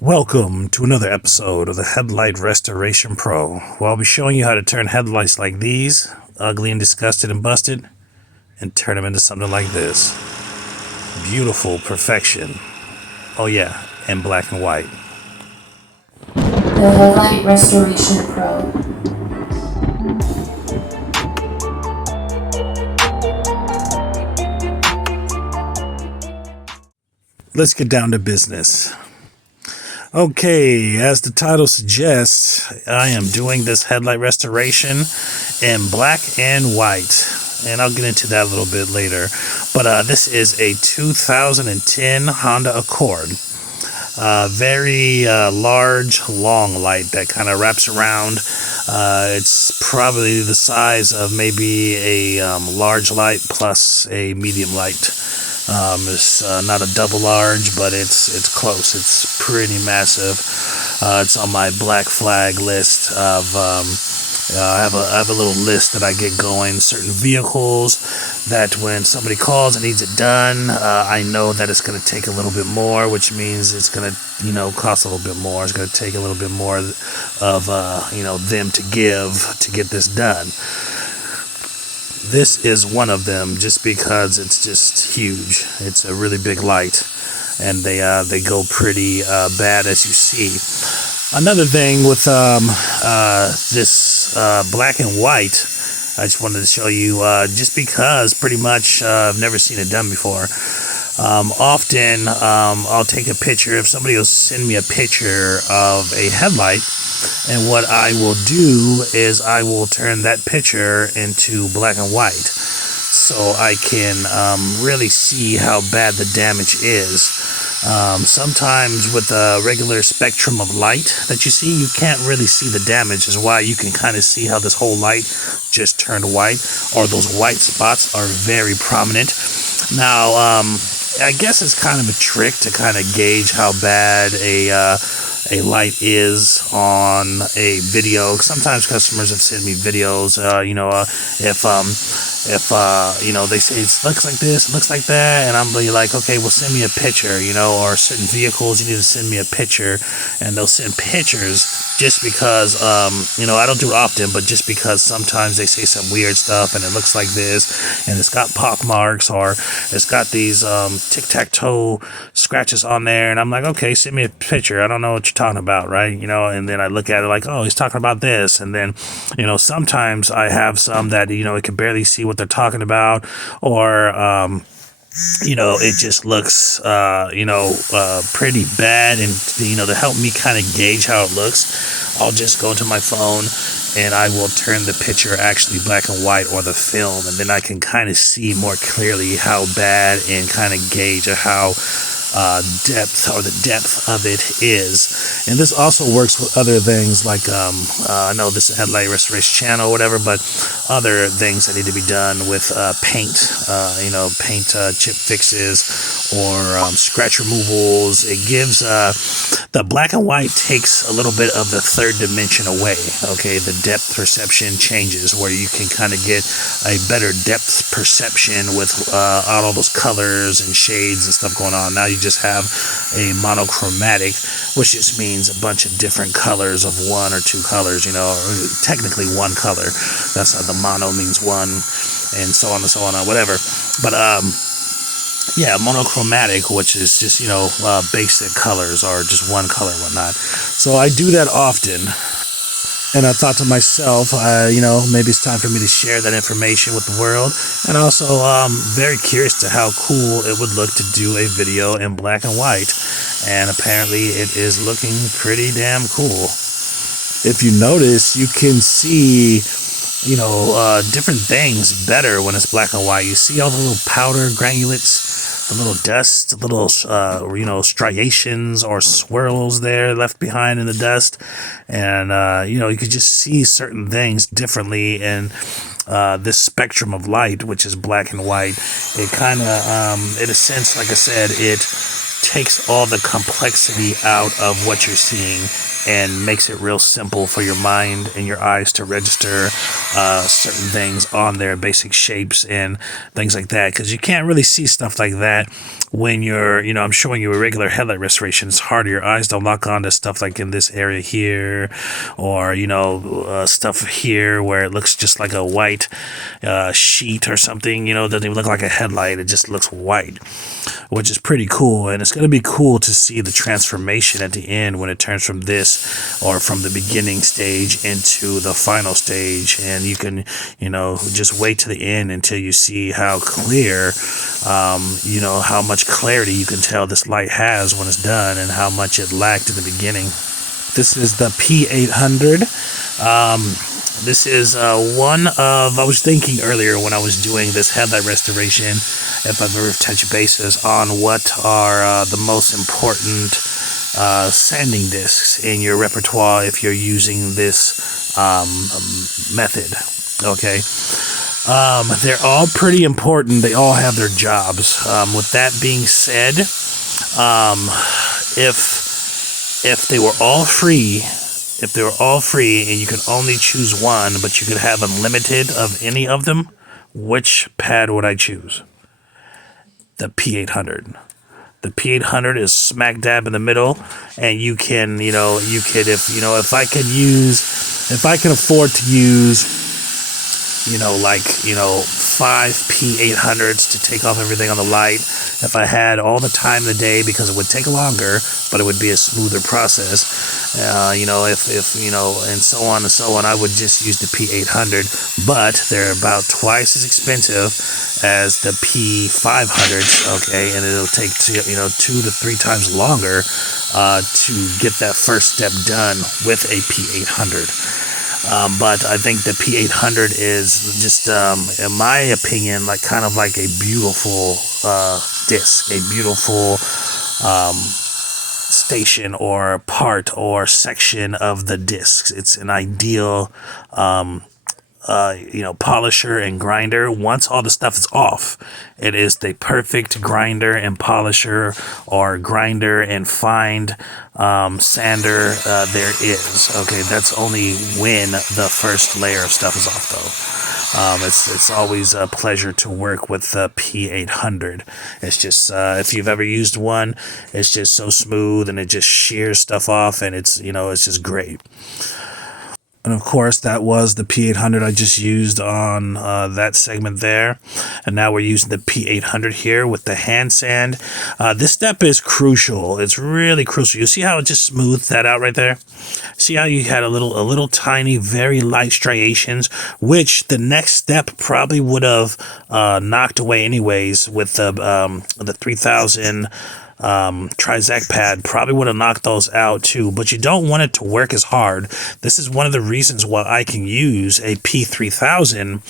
Welcome to another episode of the Headlight Restoration Pro, where I'll be showing you how to turn headlights like these, ugly and disgusted and busted, and turn them into something like this. Beautiful perfection. Oh yeah, and black and white. The Headlight Restoration Pro. Let's get down to business. Okay, as the title suggests, I am doing this headlight restoration in black and white, and I'll get into that a little bit later. But this is a 2010 Honda Accord. Very large, long light that kind of wraps around. It's probably the size of maybe a large light plus a medium light. It's not a double large, but it's close. It's pretty massive. It's on my black flag list of I have a little list that I get going. Certain vehicles that when somebody calls and needs it done, I know that it's going to take a little bit more, which means it's going to cost a little bit more. It's going to take a little bit more of them to give to get this done. This is one of them, just because it's just huge. It's a really big light, and they go pretty bad, as you see. Another thing with this black and white, I just wanted to show you, just because pretty much I've never seen it done before. Often I'll take a picture. If somebody will send me a picture of a headlight, and what I will do is I will turn that picture into black and white, so I can really see how bad the damage is. Sometimes with the regular spectrum of light that you see, you can't really see the damage, is why you can kind of see how this whole light just turned white, or those white spots are very prominent. Now, I guess it's kind of a trick to kind of gauge how bad a light is on a video. Sometimes customers have sent me videos, if they say it looks like this, it looks like that, and I'm really like, okay, well, send me a picture, or certain vehicles, you need to send me a picture, and they'll send pictures just because, I don't do it often, but just because sometimes they say some weird stuff, and it looks like this, and it's got pock marks, or it's got these tic-tac-toe scratches on there, and I'm like, okay, send me a picture. I don't know what you're talking about, right? And then I look at it like, oh, he's talking about this, and then, sometimes I have some that, it can barely see what they're talking about, or it just looks pretty bad, and to help me kind of gauge how it looks, I'll just go into my phone and I will turn the picture actually black and white, or the film, and then I can kind of see more clearly how bad, and kind of gauge how the depth of it is. And this also works with other things like I know this is Headlight Restoration Channel or whatever, but other things that need to be done with paint, paint chip fixes, or scratch removals. It gives the black and white takes a little bit of the third dimension away. Okay, the depth perception changes, where you can kind of get a better depth perception with all those colors and shades and stuff going on. Now you just have a monochromatic, which just means a bunch of different colors of one or two colors, or technically one color. That's how the mono means one, and so on and so on, whatever. But monochromatic, which is just basic colors, or just one color and whatnot. So I do that often. And I thought to myself, maybe it's time for me to share that information with the world. And also, very curious to how cool it would look to do a video in black and white. And apparently it is looking pretty damn cool. If you notice, you can see, different things better when it's black and white. You see all the little powder granulates, the little dust, the little, striations or swirls there left behind in the dust. And, you could just see certain things differently in this spectrum of light, which is black and white. It kind of, in a sense, like I said, it takes all the complexity out of what you're seeing and makes it real simple for your mind and your eyes to register certain things on there, basic shapes and things like that. Because you can't really see stuff like that when you're, I'm showing you a regular headlight restoration. It's harder. Your eyes don't lock on to stuff like in this area here, or, stuff here where it looks just like a white sheet or something. It doesn't even look like a headlight. It just looks white, which is pretty cool. And it's going to be cool to see the transformation at the end when it turns from this or from the beginning stage into the final stage. And you can, just wait to the end until you see how clear, how much clarity you can tell this light has when it's done and how much it lacked in the beginning. This is the P800. This is one of, I was thinking earlier when I was doing this headlight restoration, if I've ever touched bases on what are the most important sanding discs in your repertoire if you're using this method. Okay. They're all pretty important. They all have their jobs. With that being said, if they were all free, and you could only choose one, but you could have unlimited of any of them, which pad would I choose? The P800. The P800 is smack dab in the middle, and you can, if I could afford to use, 5 P800s to take off everything on the light. If I had all the time of the day, because it would take longer, but it would be a smoother process. And so on and so on, I would just use the P800, but they're about twice as expensive as the P500s, okay, and it'll take 2 to 3 times longer to get that first step done with a P800. But I think the P800 is just, in my opinion, kind of like a beautiful disc, a beautiful station or part or section of the discs. It's an ideal polisher and grinder. Once all the stuff is off, it is the perfect grinder and polisher, or grinder and find sander there is. Okay, that's only when the first layer of stuff is off, though. It's always a pleasure to work with the P800. It's just, if you've ever used one, it's just so smooth and it just shears stuff off, and it's just great. And of course, that was the P800 I just used on that segment there. And now we're using the P800 here with the hand sand. This step is crucial. It's really crucial. You see how it just smoothed that out right there? See how you had a little tiny, very light striations, which the next step probably would have knocked away anyways with the 3000 Trizac pad. Probably would have knocked those out too, but you don't want it to work as hard. This is one of the reasons why I can use a P3000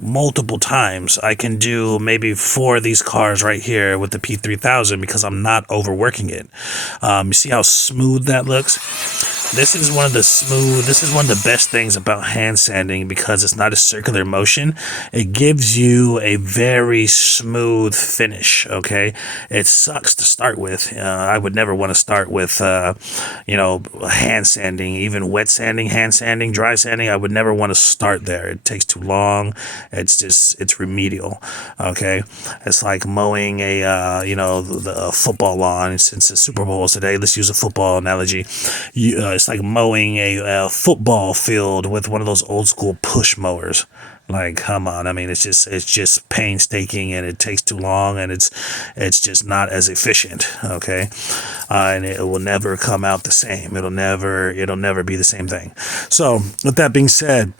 multiple times. I can do maybe 4 of these cars right here with the P3000 because I'm not overworking it. You see how smooth that looks? This is one of the best things about hand sanding, because it's not a circular motion. It gives you a very smooth finish, okay? It sucks to start with. I would never want to start with, hand sanding, even wet sanding, hand sanding, dry sanding. I would never want to start there. It takes too long. It's remedial, okay? It's like mowing the football lawn. Since the Super Bowl is today, let's use a football analogy. It's like mowing a football field with one of those old school push mowers. Like, come on. I mean, it's just painstaking, and it takes too long, and it's just not as efficient. Okay. And it will never come out the same. It'll never be the same thing. So with that being said,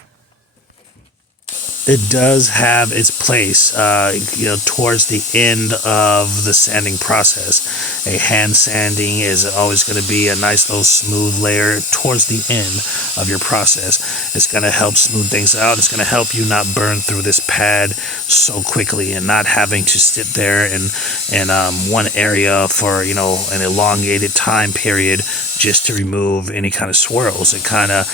it does have its place, towards the end of the sanding process. A hand sanding is always going to be a nice little smooth layer towards the end of your process. It's going to help smooth things out. It's going to help you not burn through this pad so quickly, and not having to sit there in one area for, an elongated time period just to remove any kind of swirls. It kind of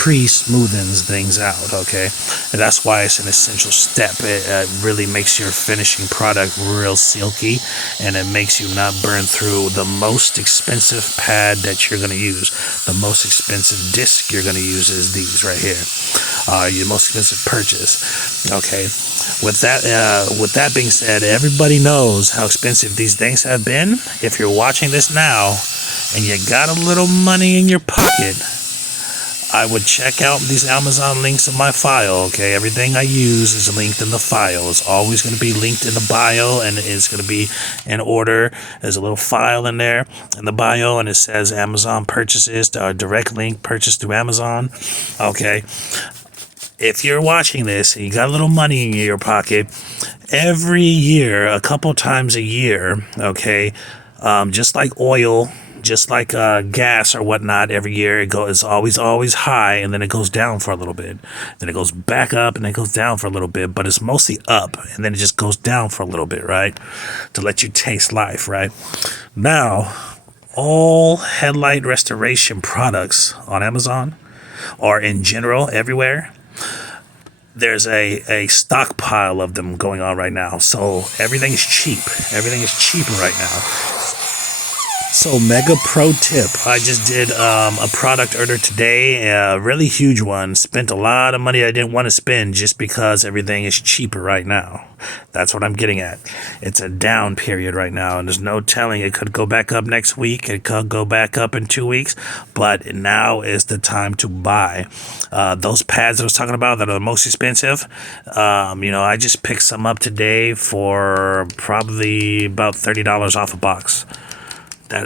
pre-smoothens things out, okay? And that's why it's an essential step. It really makes your finishing product real silky, and it makes you not burn through the most expensive pad that you're going to use. The most expensive disc you're going to use is these right here. Your most expensive purchase, okay? With that being said, everybody knows how expensive these things have been. If you're watching this now and you got a little money in your pocket, I would check out these Amazon links in my file, okay? Everything I use is linked in the file. It's always going to be linked in the bio, and it's going to be in order. There's a little file in there in the bio, and it says Amazon purchases, direct link, purchase through Amazon, okay? If you're watching this and you got a little money in your pocket, every year, a couple times a year, okay, just like oil, just like gas or whatnot, every year it's always high, and then it goes down for a little bit. Then it goes back up, and then it goes down for a little bit, but it's mostly up, and then it just goes down for a little bit, right? To let you taste life, right? Now, all headlight restoration products on Amazon, or in general everywhere, there's a stockpile of them going on right now. So everything is cheap. Everything is cheaper right now. So mega pro tip, I just did a product order today, a really huge one. Spent a lot of money I didn't want to spend just because everything is cheaper right now. That's what I'm getting at. It's a down period right now, and there's no telling. It could go back up next week. It could go back up in 2 weeks, but now is the time to buy. Those pads I was talking about that are the most expensive, I just picked some up today for probably about $30 off a box.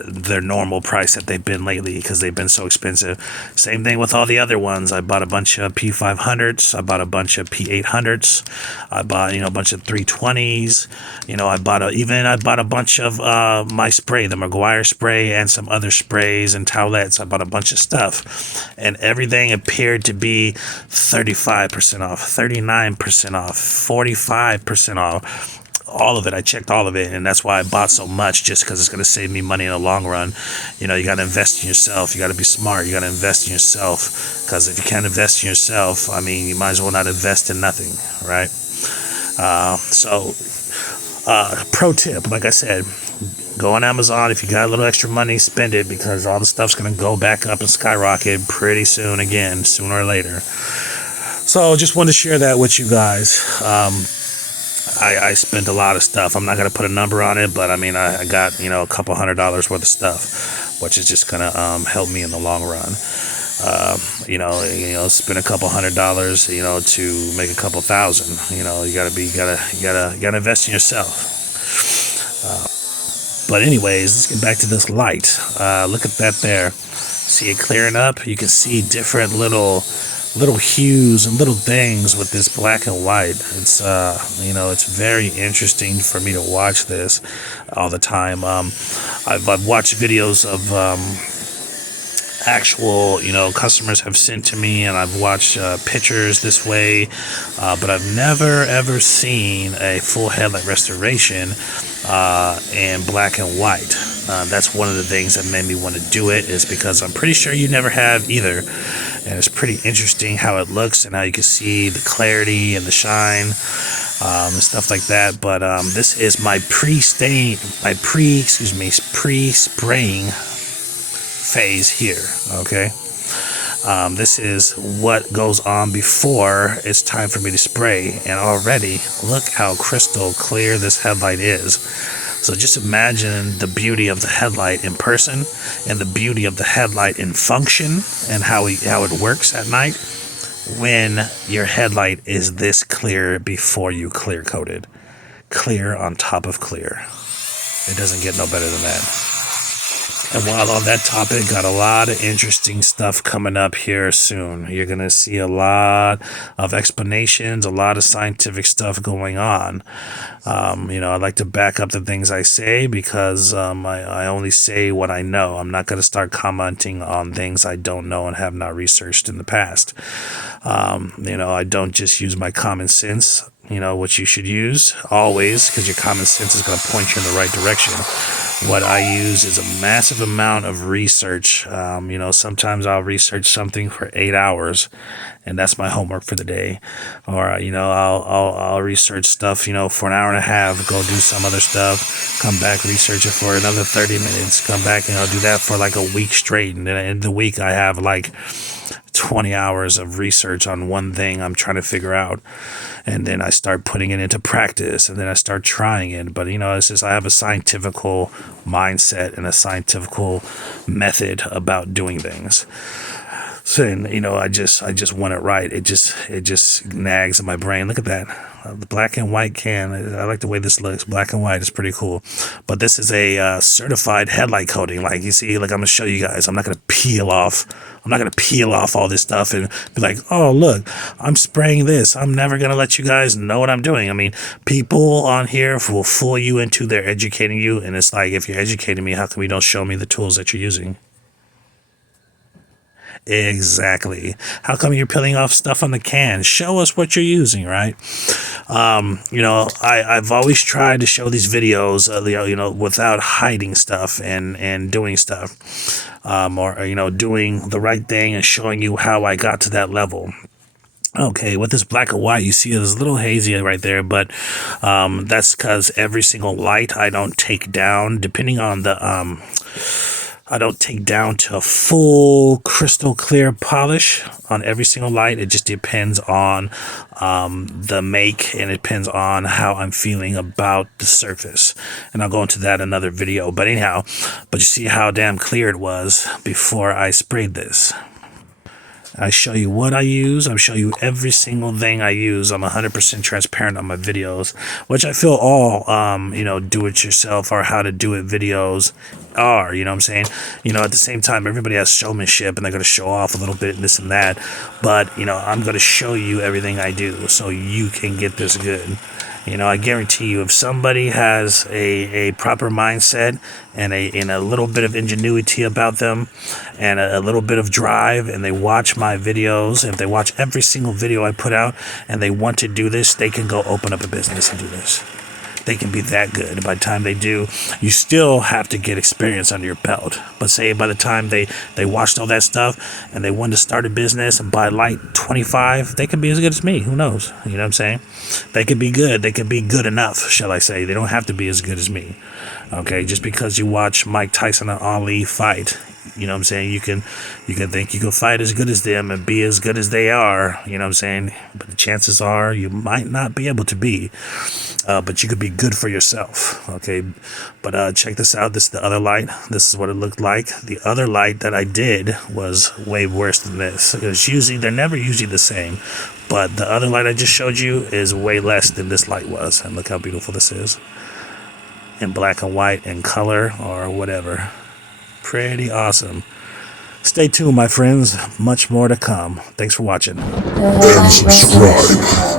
Their normal price that they've been lately, because they've been so expensive. Same thing with all the other ones. I bought a bunch of P500s. I bought a bunch of P800s. I bought a bunch of 320s. I bought a bunch of my spray, the Meguiars spray, and some other sprays and towelettes. I bought a bunch of stuff, and everything appeared to be 35% off, 39% off, 45% off. All of it. I checked all of it, and that's why I bought so much, just because it's going to save me money in the long run. You got to invest in yourself. You got to be smart. You got to invest in yourself, because if you can't invest in yourself, you might as well not invest in nothing, right? Pro tip, like I said, go on Amazon. If you got a little extra money, spend it, because all the stuff's going to go back up and skyrocket pretty soon again, sooner or later. So just wanted to share that with you guys. I spent a lot of stuff. I'm not going to put a number on it, but I got, a couple $100 worth of stuff, which is just going to help me in the long run. Spend a couple $100, to make a couple thousand. You gotta invest in yourself. But anyways, let's get back to this light. Look at that there. See it clearing up? You can see different little hues and little things with this black and white. It's it's very interesting for me to watch this all the time. I've watched videos of actual customers have sent to me, and I've watched pictures this way, but I've never ever seen a full headlight restoration in black and white. That's one of the things that made me want to do it, is because I'm pretty sure you never have either, and it's pretty interesting how it looks and how you can see the clarity and the shine and stuff like that. But this is my pre-spraying phase here, okay? This is what goes on before it's time for me to spray, and already look how crystal clear this headlight is. So just imagine the beauty of the headlight in person, and the beauty of the headlight in function, and how it works at night when your headlight is this clear before you clear coated. Clear on top of clear. It doesn't get no better than that. And while on that topic, got a lot of interesting stuff coming up here soon. You're going to see a lot of explanations, a lot of scientific stuff going on. I like to back up the things I say, because I only say what I know. I'm not going to start commenting on things I don't know and have not researched in the past. I don't just use my common sense. you know, what you should use always, because your common sense is going to point you in the right direction. What I use is a massive amount of research. You know, sometimes I'll research something for 8 hours, and that's my homework for the day. Or you know, I'll research stuff, you know, for an hour and a half, go do some other stuff, come back, research it for another 30 minutes, come back, and I'll do that for like a week straight. And then at the end of the week, I have like 20 hours of research on one thing I'm trying to figure out, and then I start putting it into practice, and then I start trying it. But you know, it's just I have a scientifical mindset and a scientifical method about doing things. So, and, you know, I just want it right. It just nags in my brain. Look at that, the black and white can. I like the way this looks. Black and white is pretty cool. But this is a certified headlight coating. Like you see, like I'm gonna show you guys. I'm not gonna peel off all this stuff and be like, oh look, I'm spraying this. I'm never gonna let you guys know what I'm doing. I mean, people on here will fool you into they're educating you, and it's like, if you're educating me, how come you don't show me the tools that you're using? Exactly. How come you're peeling off stuff on the can? Show us what you're using, right? You know, I've always tried to show these videos, you know, without hiding stuff and doing stuff, or you know, doing the right thing and showing you how I got to that level. Okay, with this black and white, you see it's a little hazy right there, but that's because every single light I don't take down, depending on the I don't take down to a full crystal clear polish on every single light. It just depends on the make, and it depends on how I'm feeling about the surface. And I'll go into that in another video. But anyhow, but you see how damn clear it was before I sprayed this. I show you what I use. I show you every single thing I use. I'm 100% transparent on my videos, which I feel all, you know, do-it-yourself or how to do it videos are, you know what I'm saying? You know, at the same time, everybody has showmanship and they're going to show off a little bit and this and that. But, you know, I'm going to show you everything I do so you can get this good. You know, I guarantee you, if somebody has a proper mindset and a little bit of ingenuity about them and a little bit of drive, and they watch my videos, if they watch every single video I put out and they want to do this, they can go open up a business and do this. They can be that good. By the time they do, you still have to get experience under your belt. But say by the time they watched all that stuff and they want to start a business and buy light 25, they can be as good as me. Who knows? You know what I'm saying? They could be good. They could be good enough, shall I say. They don't have to be as good as me. Okay, just because you watch Mike Tyson and Ali fight, you know what I'm saying, you can think you can fight as good as them and be as good as they are, you know what I'm saying, but the chances are you might not be able to be, but you could be good for yourself. Okay, but check this out. This is the other light. This is what it looked like. The other light that I did was way worse than this. They're never usually the same, but the other light I just showed you is way less than this light was. And look how beautiful this is in black and white and color or whatever. Pretty awesome. Stay tuned, my friends. Much more to come. Thanks for watching. And subscribe.